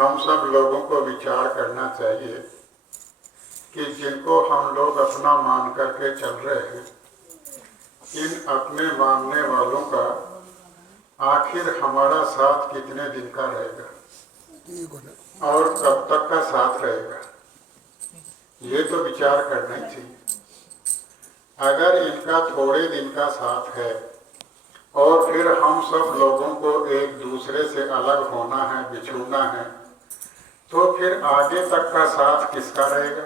हम सब लोगों को विचार करना चाहिए कि जिनको हम लोग अपना मान करके चल रहे हैं, इन अपने मानने वालों का आखिर हमारा साथ कितने दिन का रहेगा और कब तक का साथ रहेगा, ये तो विचार करना ही चाहिए। अगर इनका थोड़े दिन का साथ है और फिर हम सब लोगों को एक दूसरे से अलग होना है, बिछुड़ना है, तो फिर आगे तक का साथ किसका रहेगा,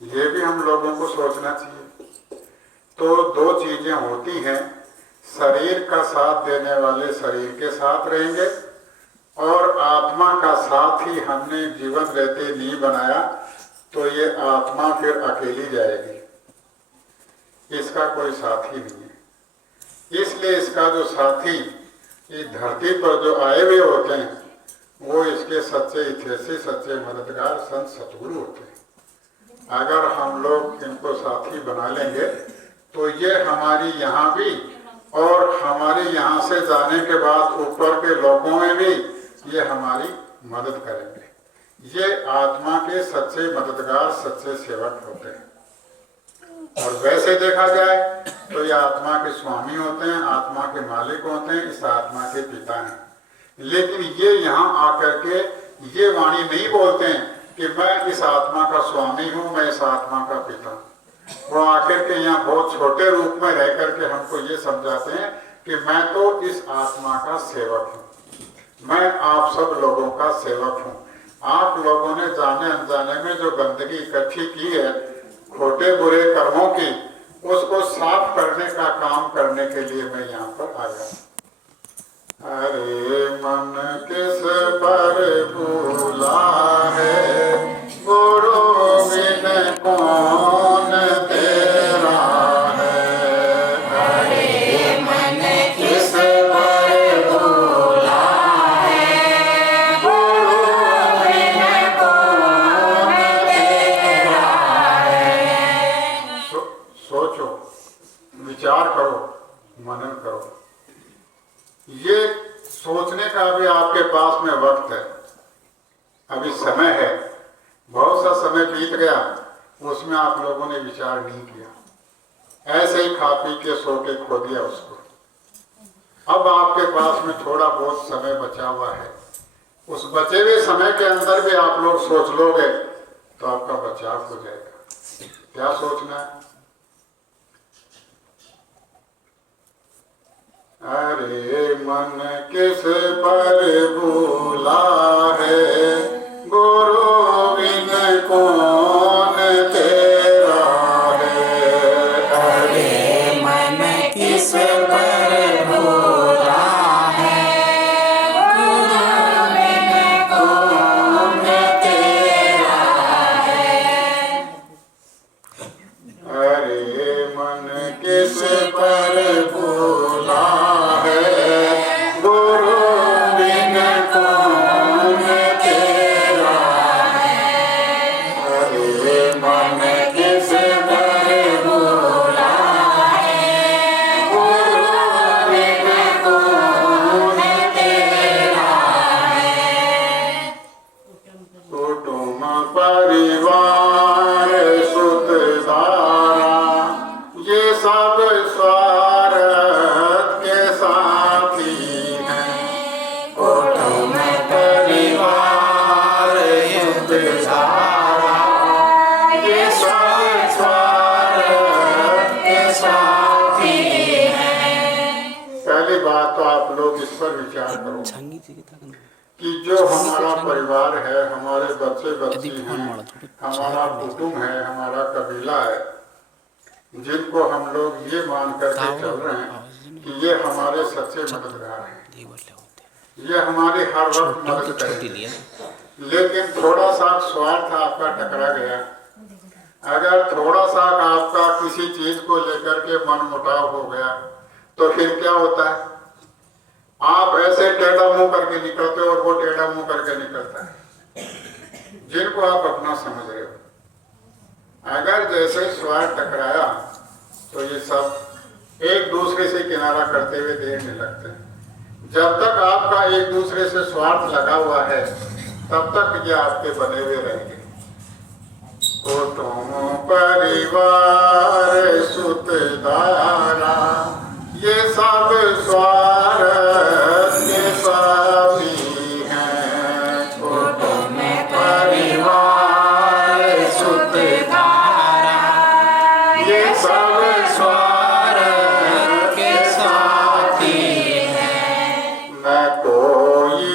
ये भी हम लोगों को सोचना चाहिए। तो दो चीजें होती हैं, शरीर का साथ देने वाले शरीर के साथ रहेंगे और आत्मा का साथ ही हमने जीवन रहते नहीं बनाया तो ये आत्मा फिर अकेली जाएगी, इसका कोई साथी नहीं है। इसलिए इसका जो साथी इस धरती पर जो आए हुए होते हैं वो इसके सच्चे हितैषी, सच्चे मददगार संत सतगुरु होते हैं। अगर हम लोग इनको साथी बना लेंगे तो ये हमारी यहाँ भी और हमारे यहाँ से जाने के बाद ऊपर के लोगों में भी ये हमारी मदद करेंगे। ये आत्मा के सच्चे मददगार, सच्चे सेवक होते हैं। और वैसे देखा जाए तो ये आत्मा के स्वामी होते हैं, आत्मा के मालिक होते हैं, इस आत्मा के पिता हैं। लेकिन ये यहाँ आकर के ये वाणी नहीं बोलते हैं कि मैं इस आत्मा का स्वामी हूँ, मैं इस आत्मा का पिता हूँ। वो आकर के यहाँ बहुत छोटे रूप में रह करके हमको ये समझाते हैं कि मैं तो इस आत्मा का सेवक हूँ, मैं आप सब लोगों का सेवक हूँ। आप लोगों ने जाने अनजाने में जो गंदगी इकट्ठी की है, खोटे बुरे कर्मों की, उसको साफ करने का काम करने के लिए मैं यहाँ पर आया। अरे मन किस पर भूला है, गुरु बिन कौन तेरा है। अरे मन किस पर भूला है, गुरु बिन कौन तेरा है। सोचो, विचार करो, मनन करो। ये सोचने का भी आपके पास में वक्त है, अभी समय है। बहुत सा समय बीत गया, उसमें आप लोगों ने विचार नहीं किया, ऐसे ही खा पी के सो के खो दिया उसको। अब आपके पास में थोड़ा बहुत समय बचा हुआ है, उस बचे हुए समय के अंदर भी आप लोग सोच लोगे तो आपका बचाव हो जाएगा। क्या सोचना है? अरे मन किस पर भूला है, गुरु बिन कौन तेरा है। अरे मन किस पर भूला है, गुरु बिन कौन तेरा है। अरे मन किस पर भूला है, गुरु बिन कौन तेरा है। अरे मन किस पर भूला है, गुरु बिन कौन तेरा है। कुटुंब परिवार सुतदारा ये सब स्वार्थ के साथी हैं। कुटुंब परिवार सुतदारा ये सब स्वार्थ के साथी हैं। पहली बात तो आप लोग इस पर विचार करो कि जो हमारा परिवार है, हमारे बच्चे बच्ची हैं, हमारा कुटुंब है, हमारा कबीला है, जिनको हम लोग ये मान करके चल रहे हैं कि ये हमारे सच्चे मददगार हैं, ये हमारी हर वक्त मदद करेंगे। लेकिन थोड़ा सा स्वार्थ आपका टकरा गया, अगर थोड़ा सा आपका किसी चीज को लेकर के मन मुटाव हो गया तो फिर क्या होता है? आप ऐसे टेढ़ा मुंह करके निकलते हो और वो टेढ़ा मुंह करके निकलता है, जिनको आप अपना समझ रहे हो। अगर जैसे स्वार्थ टकराया तो ये सब एक दूसरे से किनारा करते हुए देखने लगते हैं। जब तक आपका एक दूसरे से स्वार्थ लगा हुआ है तब तक ये आपके बने हुए रहेंगे। कुटुंब परिवार सुतदारा ये सब स्वार्थ के साथी हैं। कुटुंब परिवार सुतदारा ये सब स्वार्थ के साथी हैं। न कोई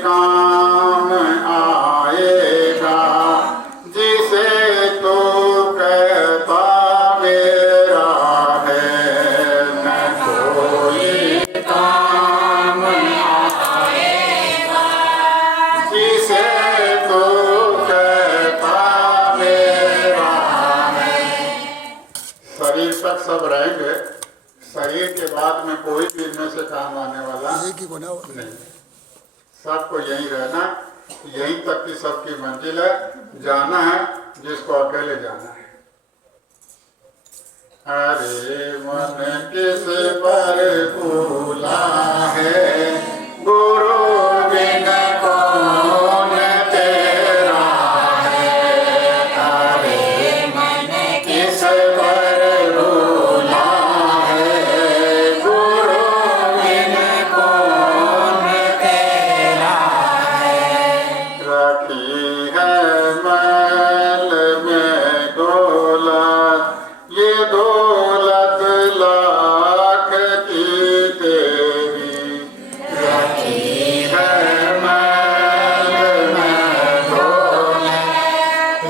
काम आएगा जिसे तो कहता मेरा है। न कोई काम आएगा जिसे तो कहता मेरा है। शरीर तक सब रहेंगे, शरीर के बाद में कोई भी इनमें से काम आने वाला नहीं। सबको यहीं रहना, यहीं तक की सबकी मंजिल है, जाना है जिसको अकेले जाना है। अरे मन किस पर भूला है, गुरु बिन कौन तेरा है। अरे मन किस पर भूला है, गुरु बिन कौन तेरा है। रखी है महल में दौलत, ये दौलत लाख की तेरी। रखी है महल में दौलत,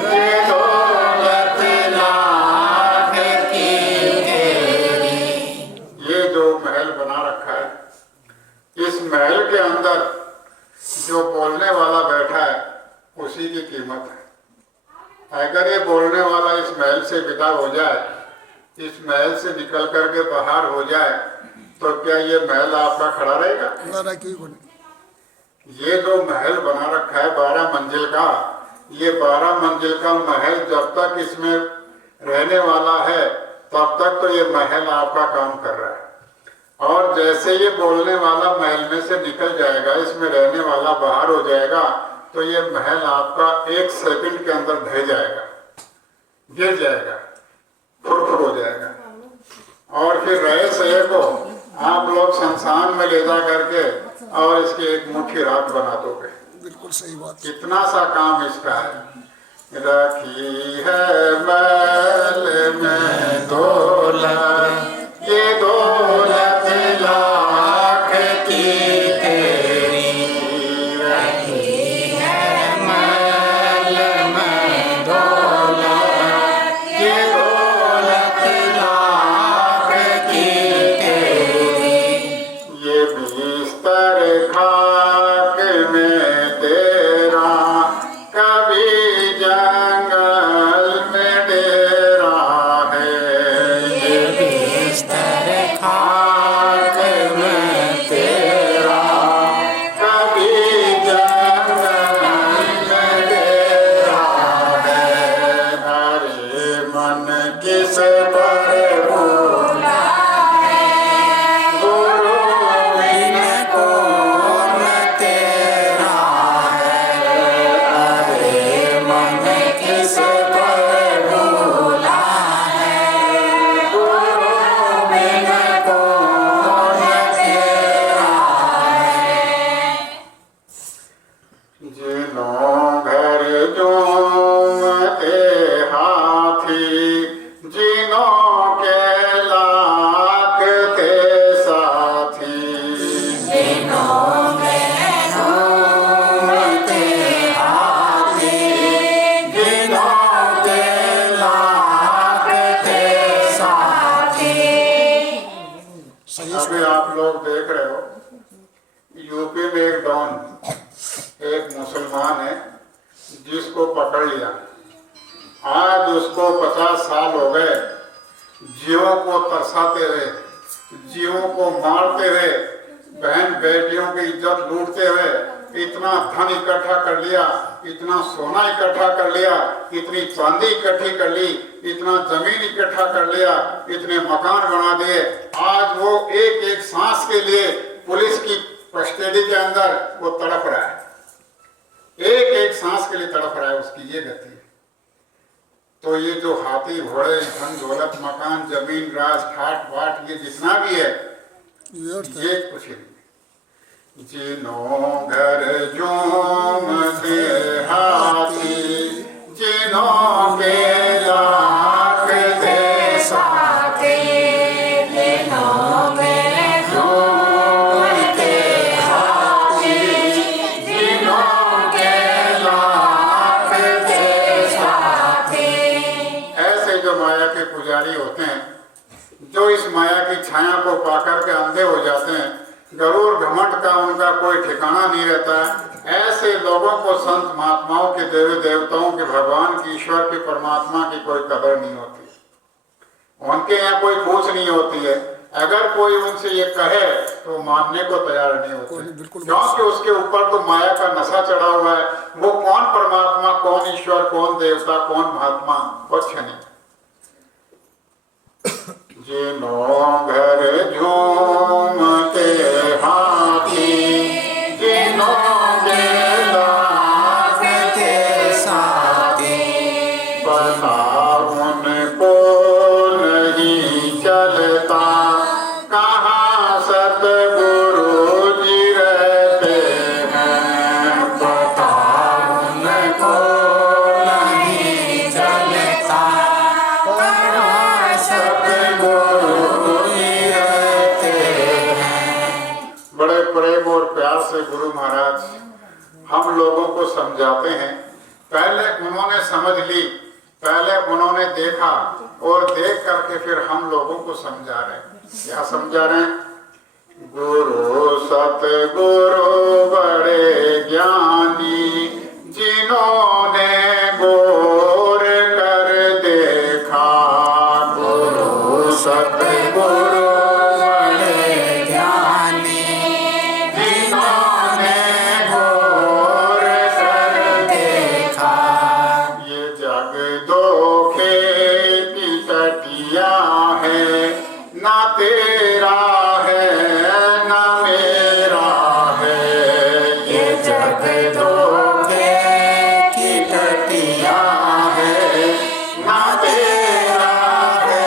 ये दौलत लाख की तेरी। ये जो महल बना रखा है, इस महल के अंदर जो बोलने वाला बैठा है उसी की कीमत है। अगर ये बोलने वाला इस महल से विदा हो जाए, इस महल से निकल करके बाहर हो जाए, तो क्या ये महल आपका खड़ा रहेगा? ये जो महल बना रखा है 12 मंजिल का, ये 12 मंजिल का महल जब तक इसमें रहने वाला है तब तक तो ये महल आपका काम कर रहा है। और जैसे ये बोलने वाला महल में से निकल जाएगा, इसमें रहने वाला बाहर हो जाएगा, तो ये महल आपका 1 सेकंड के अंदर ढह जाएगा, गिर जाएगा, फुरफुर हो जाएगा। और फिर रहे सहे को आप लोग शमशान में ले जा करके और इसकी एक मुट्ठी राख बना दोगे। बिल्कुल सही बात। कितना सा काम इसका है। रखी है महल में दौलत, ये दौलत लाख की तेरी। रखी है महल में दौलत, ये दौलत लाख की तेरी। ये बिस्तर खाक में तेरा, कभी जंगल में डेरा है। ये बिस्तर खाक में तेरा, कभी जंगल में डेरा है। अरे मन किस पर भूला है, गुरु बिन कौन तेरा है। अरे मन किस पर भूला है, गुरु बिन कौन तेरा है। जिनो घर झूमते हाथी, जिनो के लाख थे साथी। जिनो में झूमते हाथी, जिनो के लाख थे साथी। अभी आप लोग देख रहे हो, यूपी में एक डॉन, एक मुसलमान है जिसको पकड़ लिया। आज उसको 50 साल हो गए जीवों को तरसाते हुए, जीवों को मारते हुए, बहन बेटियों की इज्जत लूटते हुए इतना धन इकट्ठा कर लिया, इतना सोना इकट्ठा कर लिया, इतनी चांदी इकट्ठी कर ली, इतना जमीन इकट्ठा कर लिया, इतने मकान बना दिए। आज वो एक एक सांस के लिए पुलिस की कस्टडी के अंदर वो तड़प रहा है। एक की ये गति है। तो ये जो हाथी घोड़े धन दौलत मकान जमीन राज ठाट बाट ये जितना भी है ये कुछ नहीं। जिनो घर झूमते हाथी जिनो के लाख दे साथे दिनों में झूमते हाथी दिनों के लाख दे साथे। ऐसे जो माया के पुजारी होते हैं, जो इस माया की छाया को पाकर के अंधे हो जाते हैं, गरूर घमंड का उनका कोई ठिकाना नहीं रहता है, ऐसे लोगों को संत महात्माओं के देवी देवताओं के भगवान की ईश्वर के परमात्मा की कोई कदर नहीं होती, उनके यहाँ कोई पूछ नहीं होती है। अगर कोई उनसे ये कहे तो मानने को तैयार नहीं होते, क्योंकि उसके ऊपर तो माया का नशा चढ़ा हुआ है। वो कौन परमात्मा, कौन ईश्वर, कौन देवता, कौन महात्मा, कुछ नहीं। जिनो घर झूमते हाथी जिनो के लाख के साथे पता उनको नहीं चलता कहाँ सतगुरु जी रहते हैं। पता उनको नहीं चलता कहाँ सतगुरु जी रहते हैं। बड़े प्रेम और प्यार से गुरु महाराज हम लोगों को समझाते हैं। पहले उन्होंने समझ ली, पहले उन्होंने देखा और देख करके फिर हम लोगों को समझा रहे हैं। क्या समझा रहे हैं? गुरु सतगुरु बड़े ज्ञानी जिन्होंने गौर कर देखा। गुरु सतगुरु बड़े ज्ञानी जिन्होंने गौर कर देखा। ये जग धोखे की टटिया है, ना तेरा है ना मेरा है। ये जग धोखे की टटिया है, ना तेरा है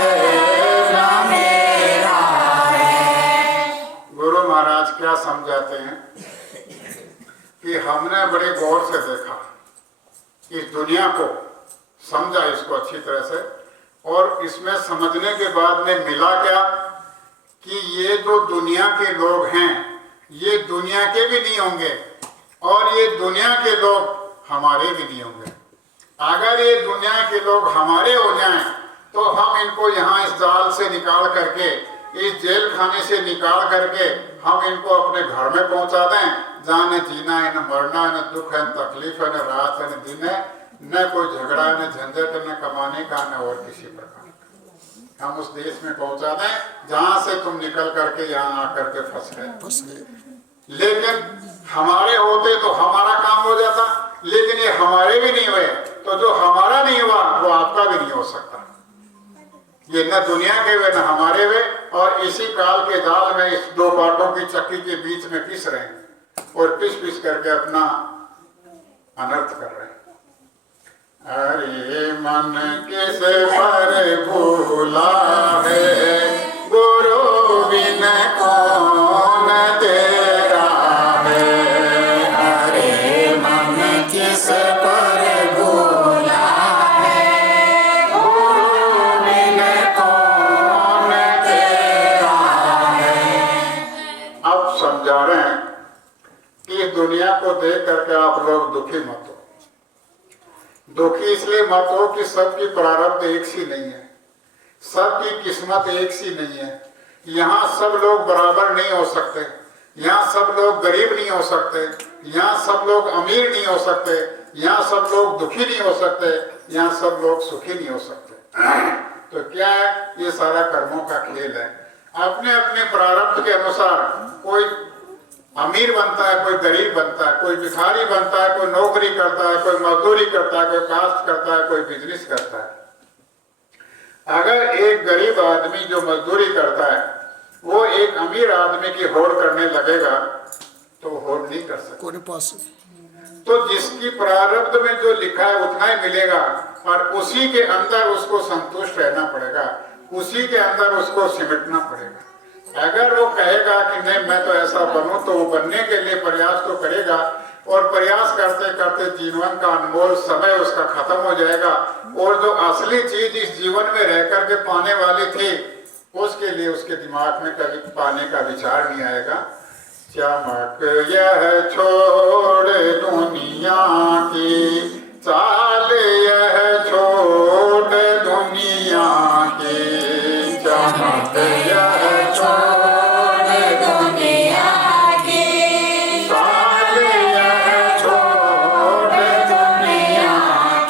ना मेरा है। गुरु महाराज क्या समझाते हैं कि हमने बड़े गौर से देखा इस दुनिया को, समझा इसको अच्छी तरह से, और इसमें समझने के बाद में मिला क्या कि ये जो दुनिया के लोग हैं ये दुनिया के भी नहीं होंगे और ये दुनिया के लोग हमारे भी नहीं होंगे। अगर ये दुनिया के लोग हमारे हो जाएं तो हम इनको यहाँ इस जाल से निकाल करके, इस जेल खाने से निकाल करके हम इनको अपने घर में पहुंचा दें, जहाँ न जीना है, न मरना है, न दुख है, न तकलीफ है, न रात है, न दिन है, न कोई झगड़ा, न झंझट, न कमाने का, न और किसी प्रकार। हम उस देश में पहुंचा दें जहाँ से तुम निकल करके यहाँ आकर के फंस गए। लेकिन हमारे होते तो हमारा काम हो जाता, लेकिन ये हमारे भी नहीं हुए, तो जो हमारा नहीं हुआ वो आपका भी नहीं हो सकता। ये न दुनिया के वे न हमारे वे, और इसी काल के जाल में इस दो बाटों की चक्की के बीच में पिस रहे हैं और पिस करके अपना अनर्थ कर रहे हैं। अरे मन किस पर भूला है, गुरु बिन कौन तेरा है। अरे मन किस पर भूला है, गुरु बिन कौन तेरा है। अब समझा रहे हैं कि इस दुनिया को देख करके आप लोग दुखी मत हो। दुखी इसलिए मत हो कि सबकी प्रारब्ध एक सी नहीं है, सबकी किस्मत एक सी नहीं है। यहाँ सब लोग बराबर नहीं हो सकते, यहाँ सब लोग गरीब नहीं हो सकते, यहाँ सब लोग अमीर नहीं हो सकते, यहाँ सब लोग दुखी नहीं हो सकते, यहाँ सब लोग सुखी नहीं हो सकते। तो क्या है? ये सारा कर्मों का खेल है। अपने अपने प्रारब्ध के अनुसार कोई अमीर बनता है, कोई गरीब बनता है, कोई भिखारी बनता है, कोई नौकरी करता है, कोई मजदूरी करता है, कोई कास्ट करता है, कोई बिजनेस करता है। अगर एक गरीब आदमी जो मजदूरी करता है वो एक अमीर आदमी की होड़ करने लगेगा तो होड़ नहीं कर सकता। तो जिसकी प्रारब्ध में जो लिखा है उतना ही मिलेगा और उसी के अंदर उसको संतुष्ट रहना पड़ेगा, उसी के अंदर उसको सिमटना पड़ेगा। अगर वो कहेगा कि नहीं मैं तो ऐसा बनूं, तो वो बनने के लिए प्रयास तो करेगा और प्रयास करते करते जीवन का अनमोल समय उसका खत्म हो जाएगा और जो असली चीज इस जीवन में रह करके पाने वाली थी उसके लिए उसके दिमाग में कभी पाने का विचार नहीं आएगा। चमक यह छोड़ दुनिया की, चाल यह छोड़ दुनिया की, चमक यह छोड़ दुनिया की, चाल यह छोड़ दुनिया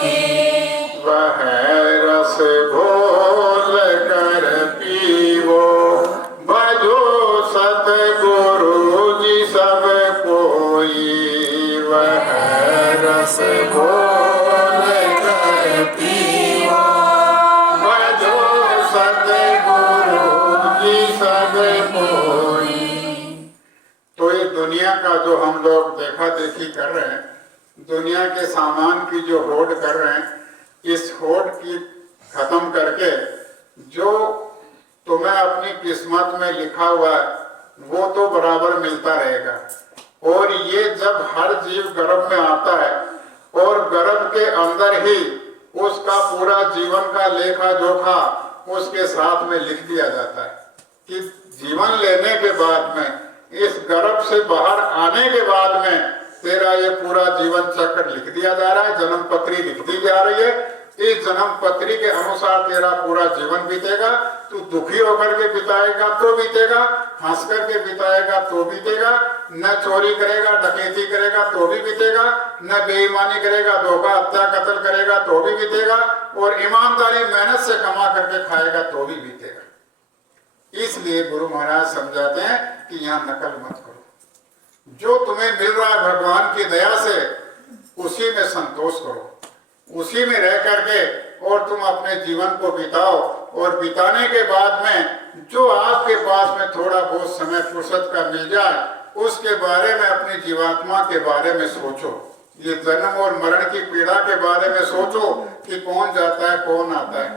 की, वह रस घोल कर पीवो, भजो सतगुरु सब कोई, वह रस घोल कर पीओ, भजो सतगुरु जी सब कोई। तो ये दुनिया का जो हम लोग देखा देखी कर रहे हैं, दुनिया के सामान की जो होड़ कर रहे हैं, इस होड़ की खत्म करके जो तुम्हें अपनी किस्मत में लिखा हुआ है वो तो बराबर मिलता रहेगा। और ये जब हर जीव गर्भ में आता है और गर्भ के अंदर ही उसका पूरा जीवन का लेखा जोखा उसके साथ में लिख दिया जाता है कि जीवन लेने के बाद में, इस गर्भ से बाहर आने के बाद में तेरा ये पूरा जीवन चक्र लिख दिया जा रहा है, जन्म पत्री लिख दी जा रही है। इस जन्म पत्री के अनुसार तेरा पूरा जीवन बीतेगा। तू दुखी होकर के बिताएगा तो बीतेगा, हंस करके बिताएगा तो बीतेगा, न चोरी करेगा डकैती करेगा तो भी बीतेगा, न बेईमानी करेगा धोखा हत्या कत्ल करेगा तो भी बीतेगा, और ईमानदारी मेहनत से कमा करके खाएगा तो भी बीतेगा। इसलिए गुरु महाराज समझाते हैं कि यहाँ नकल मत करो, जो तुम्हें मिल रहा है भगवान की दया से उसी में संतोष करो, उसी में रह करके और तुम अपने जीवन को बिताओ। और बिताने के बाद में जो आपके पास में थोड़ा बहुत समय फुर्सत का मिल जाए उसके बारे में, अपनी जीवात्मा के बारे में सोचो। ये जन्म और मरण की पीड़ा के बारे में सोचो कि कौन जाता है कौन आता है।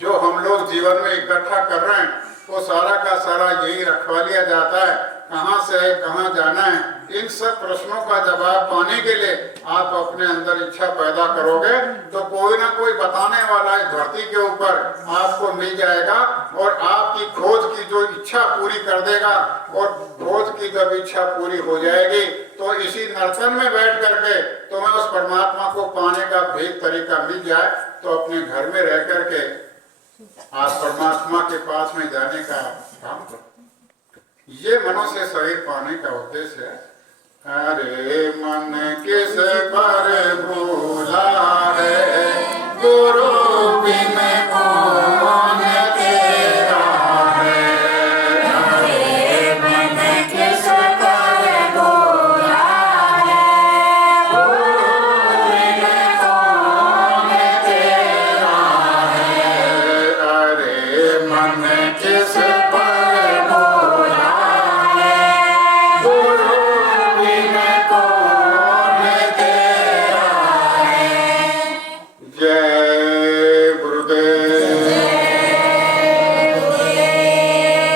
जो हम लोग जीवन में इकट्ठा कर रहे हैं वो सारा का सारा यही रखवा लिया जाता है, कहाँ से है कहाँ जाना है। इन सब प्रश्नों का जवाब पाने के लिए आप अपने अंदर इच्छा पैदा करोगे तो कोई ना कोई बताने वाला इस धरती के ऊपर आपको मिल जाएगा और आपकी खोज की जो इच्छा पूरी कर देगा। और खोज की जब इच्छा पूरी हो जाएगी तो इसी नर्तन में बैठ करके तुम्हें उस परमात्मा को पाने का भेद तरीका मिल जाए तो अपने घर में रह करके आप परमात्मा के पास में जाने का काम करो। ये मनुष्य शरीर पाने का उद्देश्य है। अरे मन किस